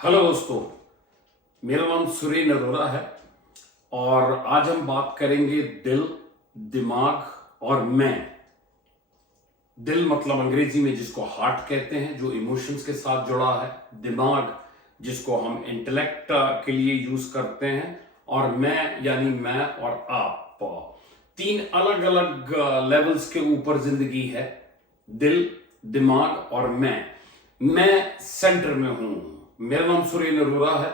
Hello दोस्तों, मेरा नाम सुरेन अरोरा है और आज हम बात करेंगे दिल, दिमाग और मैं। दिल मतलब अंग्रेजी में जिसको हार्ट कहते हैं, जो इमोशंस के साथ जुड़ा है। दिमाग जिसको हम इंटेलेक्ट के लिए यूज करते हैं। और मैं यानी मैं और आप, तीन अलग अलग लेवल्स के ऊपर जिंदगी है। दिल, दिमाग और मैं सेंटर में हूं। मेरा नाम सुरेन अरोरा है।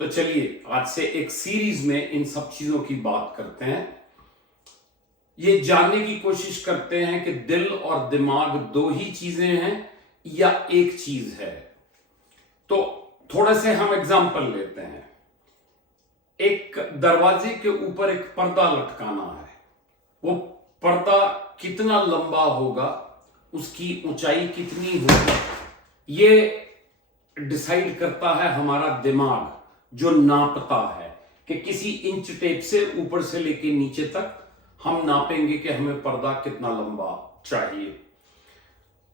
तो चलिए आज से एक सीरीज में इन सब चीजों की बात करते हैं। ये जानने की कोशिश करते हैं कि दिल और दिमाग दो ही चीजें हैं या एक चीज है। तो थोड़े से हम एग्जाम्पल लेते हैं। एक दरवाजे के ऊपर एक पर्दा लटकाना है। वो पर्दा कितना लंबा होगा, उसकी ऊंचाई कितनी होगी, ये डिसाइड करता है हमारा दिमाग, जो नापता है कि किसी इंच टेप से ऊपर से लेके नीचे तक हम नापेंगे कि हमें पर्दा कितना लंबा चाहिए।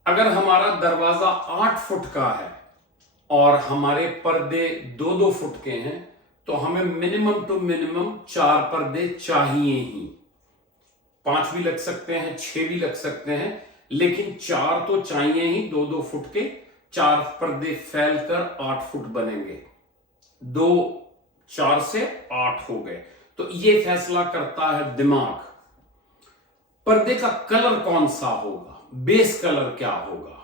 अगर हमारा दरवाजा 8 फुट का है और हमारे पर्दे 2-2 फुट के हैं, तो हमें मिनिमम टू मिनिमम 4 पर्दे चाहिए ही। 5 भी लग सकते हैं, 6 भी लग सकते हैं, लेकिन 4 तो चाहिए ही। 2-2 फुट के 4 पर्दे फैलकर 8 फुट बनेंगे। 2 4 से 8 हो गए। तो ये फैसला करता है दिमाग। पर्दे का कलर कौन सा होगा, बेस कलर क्या होगा,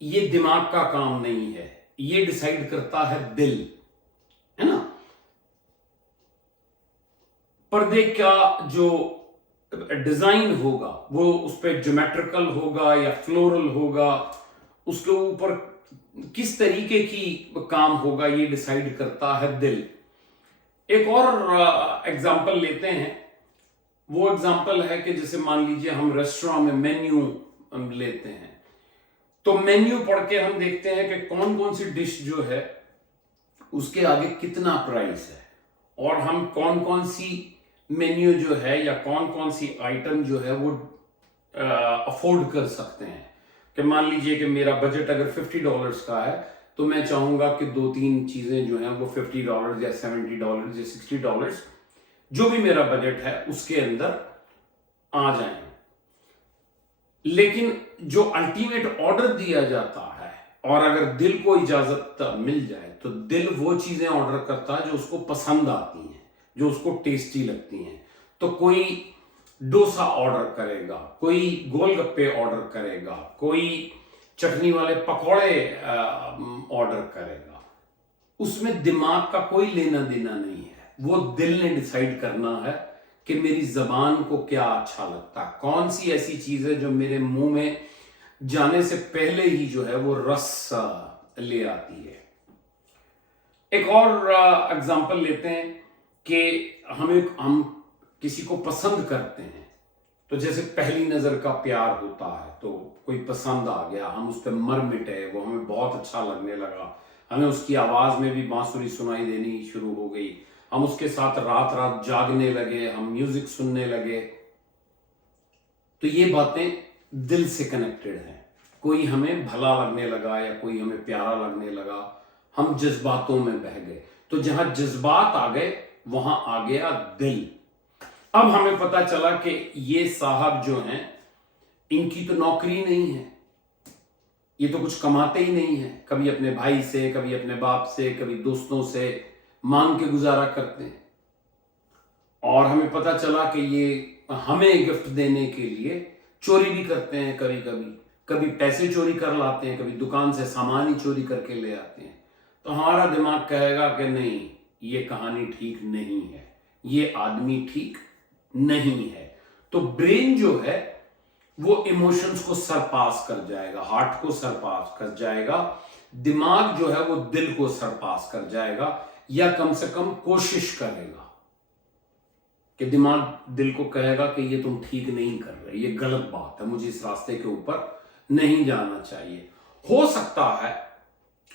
ये दिमाग का काम नहीं है। ये डिसाइड करता है दिल, है ना। पर्दे का जो डिजाइन होगा वो उस पर ज्योमेट्रिकल होगा या फ्लोरल होगा, उसके ऊपर किस तरीके की काम होगा, ये डिसाइड करता है दिल। एक और एग्जाम्पल लेते हैं। वो एग्जाम्पल है कि जैसे मान लीजिए हम रेस्टोरेंट में मेन्यू लेते हैं, तो मेन्यू पढ़ के हम देखते हैं कि कौन कौन सी डिश जो है उसके आगे कितना प्राइस है, और हम कौन कौन सी मेन्यू जो है या कौन कौन सी आइटम जो है वो अफोर्ड कर सकते हैं। कि मान लीजिए कि मेरा बजट अगर $50 का है, तो मैं चाहूंगा कि 2-3 चीजें जो हैं वो $50 या $70 या $60, जो भी मेरा बजट है उसके अंदर आ जाएं। लेकिन जो अल्टीमेट ऑर्डर दिया जाता है, और अगर दिल को इजाजत मिल जाए, तो दिल वो चीजें ऑर्डर करता है जो उसको पसंद आती हैं, जो उसको टेस्टी लगती हैं। तो कोई डोसा ऑर्डर करेगा, कोई गोलगप्पे ऑर्डर करेगा, कोई चटनी वाले पकौड़े ऑर्डर करेगा। उसमें दिमाग का कोई लेना देना नहीं है। वो दिल ने डिसाइड करना है कि मेरी जबान को क्या अच्छा लगता है, कौन सी ऐसी चीज है जो मेरे मुंह में जाने से पहले ही जो है वो रस ले आती है। एक और एग्जांपल लेते हैं कि हम किसी को पसंद करते हैं। तो जैसे पहली नजर का प्यार होता है, तो कोई पसंद आ गया, हम उस पर मर मिटे, वो हमें बहुत अच्छा लगने लगा, हमें उसकी आवाज में भी बांसुरी सुनाई देनी शुरू हो गई, हम उसके साथ रात रात जागने लगे, हम म्यूजिक सुनने लगे। तो ये बातें दिल से कनेक्टेड हैं। कोई हमें भला लगने लगा या कोई हमें प्यारा लगने लगा, हम जज्बातों में बह गए। तो जहां जज्बात आ गए वहां आ गया दिल। अब हमें पता चला कि ये साहब जो हैं, इनकी तो नौकरी नहीं है, ये तो कुछ कमाते ही नहीं है। कभी अपने भाई से, कभी अपने बाप से, कभी दोस्तों से मांग के गुजारा करते हैं। और हमें पता चला कि ये हमें गिफ्ट देने के लिए चोरी भी करते हैं। कभी कभी कभी पैसे चोरी कर लाते हैं, कभी दुकान से सामान ही चोरी करके ले आते हैं। तो हमारा दिमाग कहेगा कि नहीं, ये कहानी ठीक नहीं है, ये आदमी ठीक नहीं है। तो ब्रेन जो है वो इमोशंस को सरपास कर जाएगा, हार्ट को सरपास कर जाएगा। दिमाग जो है वो दिल को सरपास कर जाएगा, या कम से कम कोशिश करेगा। कि दिमाग दिल को कहेगा कि ये तुम ठीक नहीं कर रहे, ये गलत बात है, मुझे इस रास्ते के ऊपर नहीं जाना चाहिए। हो सकता है,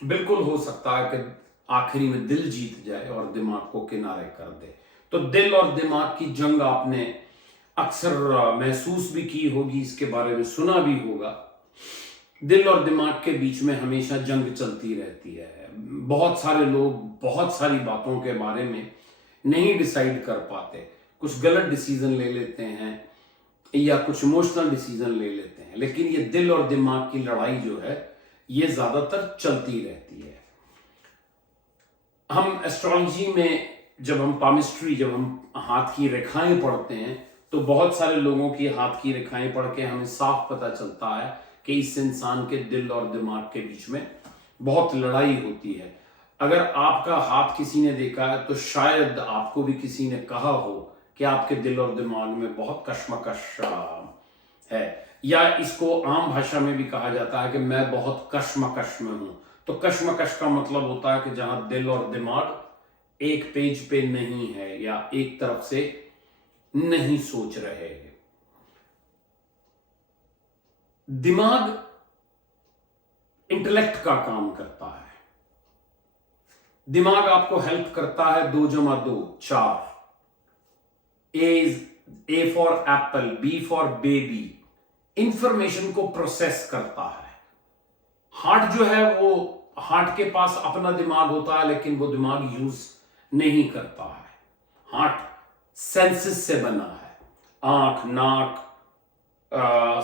बिल्कुल हो सकता है कि आखिरी में दिल जीत जाए और दिमाग को किनारे कर दे। तो दिल और दिमाग की जंग आपने अक्सर महसूस भी की होगी, इसके बारे में सुना भी होगा। दिल और दिमाग के बीच में हमेशा जंग चलती रहती है। बहुत सारे लोग बहुत सारी बातों के बारे में नहीं डिसाइड कर पाते, कुछ गलत डिसीजन ले लेते हैं या कुछ इमोशनल डिसीजन ले लेते हैं, लेकिन ये दिल और दिमाग की लड़ाई जो है ये ज्यादातर चलती रहती है। हम एस्ट्रोलॉजी में जब हम पामिस्ट्री, जब हम हाथ की रेखाएं पढ़ते हैं तो बहुत सारे लोगों की हाथ की रेखाएं पढ़ के हमें साफ पता चलता है कि इस इंसान के दिल और दिमाग के बीच में बहुत लड़ाई होती है। अगर आपका हाथ किसी ने देखा है तो शायद आपको भी किसी ने कहा हो कि आपके दिल और दिमाग में बहुत कश्मकश है, या इसको आम भाषा में भी कहा जाता है कि मैं बहुत कश्मकश में हूं। तो कश्मकश का मतलब होता है कि जहां दिल और दिमाग एक पेज पे नहीं है या एक तरफ से नहीं सोच रहे हैं। दिमाग इंटेलेक्ट का काम करता है। दिमाग आपको हेल्प करता है 2 जमा 2 4, A for apple, B for baby, information को प्रोसेस करता है। हार्ट जो है वो, हार्ट के पास अपना दिमाग होता है लेकिन वो दिमाग यूज नहीं करता है। हार्ट सेंसेस से बना है, आंख, नाक,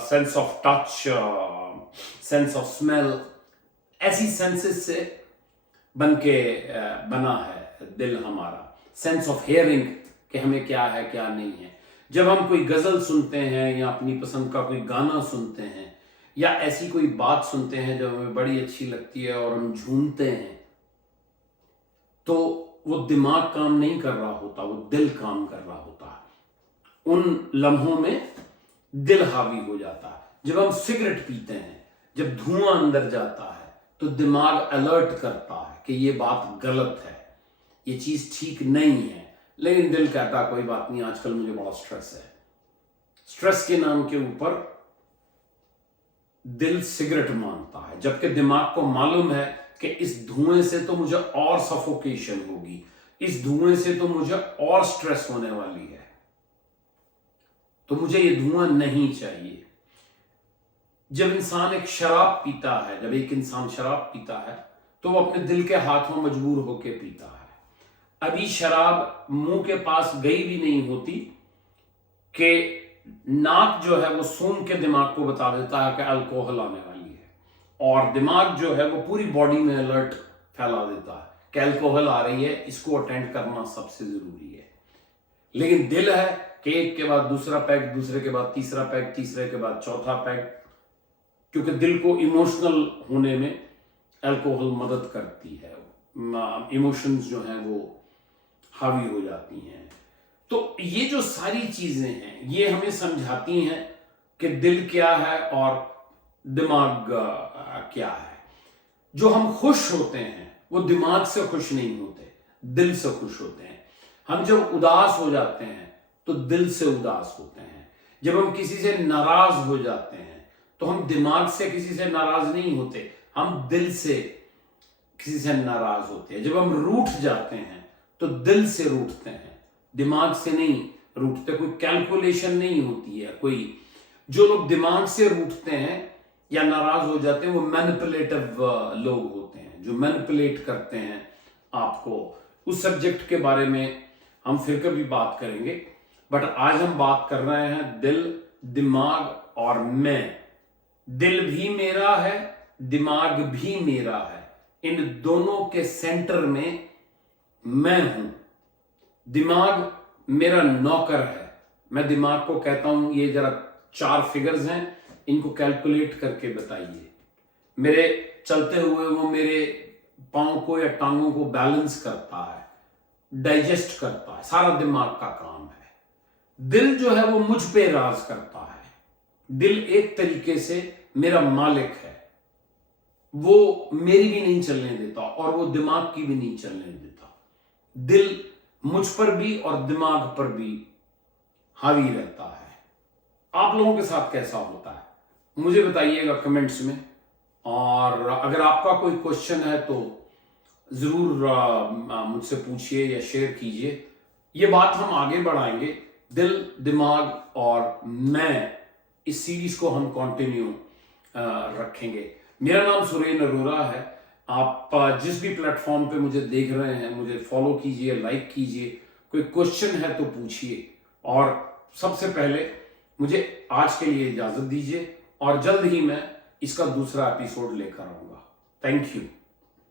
sense of touch, sense of smell, ऐसी सेंसेस से बना है दिल हमारा। सेंस ऑफ हियरिंग कि हमें क्या है क्या नहीं है। जब हम कोई गजल सुनते हैं या अपनी पसंद का कोई गाना सुनते हैं या ऐसी कोई बात सुनते हैं जो हमें बड़ी अच्छी लगती है और हम झूमते हैं, तो वो दिमाग काम नहीं कर रहा होता, वो दिल काम कर रहा होता है। उन लम्हों में दिल हावी हो जाता है। जब हम सिगरेट पीते हैं, जब धुआं अंदर जाता है तो दिमाग अलर्ट करता है कि ये बात गलत है, ये चीज ठीक नहीं है, लेकिन दिल कहता कोई बात नहीं, आजकल मुझे बड़ा स्ट्रेस है। स्ट्रेस के नाम के ऊपर दिल सिगरेट मांगता है, जबकि दिमाग को मालूम है कि इस धुएं से तो मुझे और सफोकेशन होगी, इस धुएं से तो मुझे और स्ट्रेस होने वाली है, तो मुझे ये धुआं नहीं चाहिए। जब इंसान एक शराब पीता है, जब एक इंसान शराब पीता है तो वो अपने दिल के हाथों मजबूर होकर पीता है। अभी शराब मुंह के पास गई भी नहीं होती कि नाक जो है वो सूंघ के दिमाग को बता देता है कि अल्कोहल आने वाली है, और दिमाग जो है वो पूरी बॉडी में अलर्ट फैला देता है कि अल्कोहल आ रही है, इसको अटेंड करना सबसे जरूरी है। लेकिन दिल है कि एक के बाद दूसरा पैक, दूसरे के बाद तीसरा पैक, तीसरे के बाद चौथा पैक, क्योंकि दिल को इमोशनल होने में अल्कोहल मदद करती है। इमोशंस जो हैं वो हावी हो जाती हैं। तो ये जो सारी चीजें हैं ये हमें समझाती हैं कि दिल क्या है और दिमाग क्या है। जो हम खुश होते हैं वो दिमाग से खुश नहीं होते, दिल से खुश होते हैं। हम जब उदास हो जाते हैं तो दिल से उदास होते हैं। जब हम किसी से नाराज हो जाते हैं तो हम दिमाग से किसी से नाराज नहीं होते, हम दिल से किसी से नाराज होते हैं। जब हम रूठ जाते हैं तो दिल से रूठते हैं, दिमाग से नहीं रूठते। कोई कैलकुलेशन नहीं होती है। कोई जो लोग दिमाग से रूठते हैं या नाराज हो जाते हैं वो मैनिपुलेटिव लोग होते हैं, जो मैनिपुलेट करते हैं आपको। उस सब्जेक्ट के बारे में हम फिर कभी बात करेंगे, बट आज हम बात कर रहे हैं दिल, दिमाग और मैं। दिल भी मेरा है, दिमाग भी मेरा है, इन दोनों के सेंटर में मैं हूं। दिमाग मेरा नौकर है। मैं दिमाग को कहता हूं ये जरा 4 फिगर्स हैं, इनको कैलकुलेट करके बताइए। मेरे चलते हुए वो मेरे पांव को या टांगों को बैलेंस करता है, डाइजेस्ट करता है, सारा दिमाग का काम है। दिल जो है वो मुझ पे राज करता है। दिल एक तरीके से मेरा मालिक है, वो मेरी भी नहीं चलने देता और वो दिमाग की भी नहीं चलने देता। दिल मुझ पर भी और दिमाग पर भी हावी रहता है। आप लोगों के साथ कैसा होता है मुझे बताइएगा कमेंट्स में, और अगर आपका कोई क्वेश्चन है तो जरूर मुझसे पूछिए या शेयर कीजिए। ये बात हम आगे बढ़ाएंगे। दिल, दिमाग और मैं, इस सीरीज को हम कंटिन्यू रखेंगे। मेरा नाम सुरेन अरोरा है। आप जिस भी प्लेटफॉर्म पे मुझे देख रहे हैं, मुझे फॉलो कीजिए, लाइक कीजिए, कोई क्वेश्चन है तो पूछिए। और सबसे पहले मुझे आज के लिए इजाजत दीजिए और जल्द ही मैं इसका दूसरा एपिसोड लेकर आऊंगा। Thank you.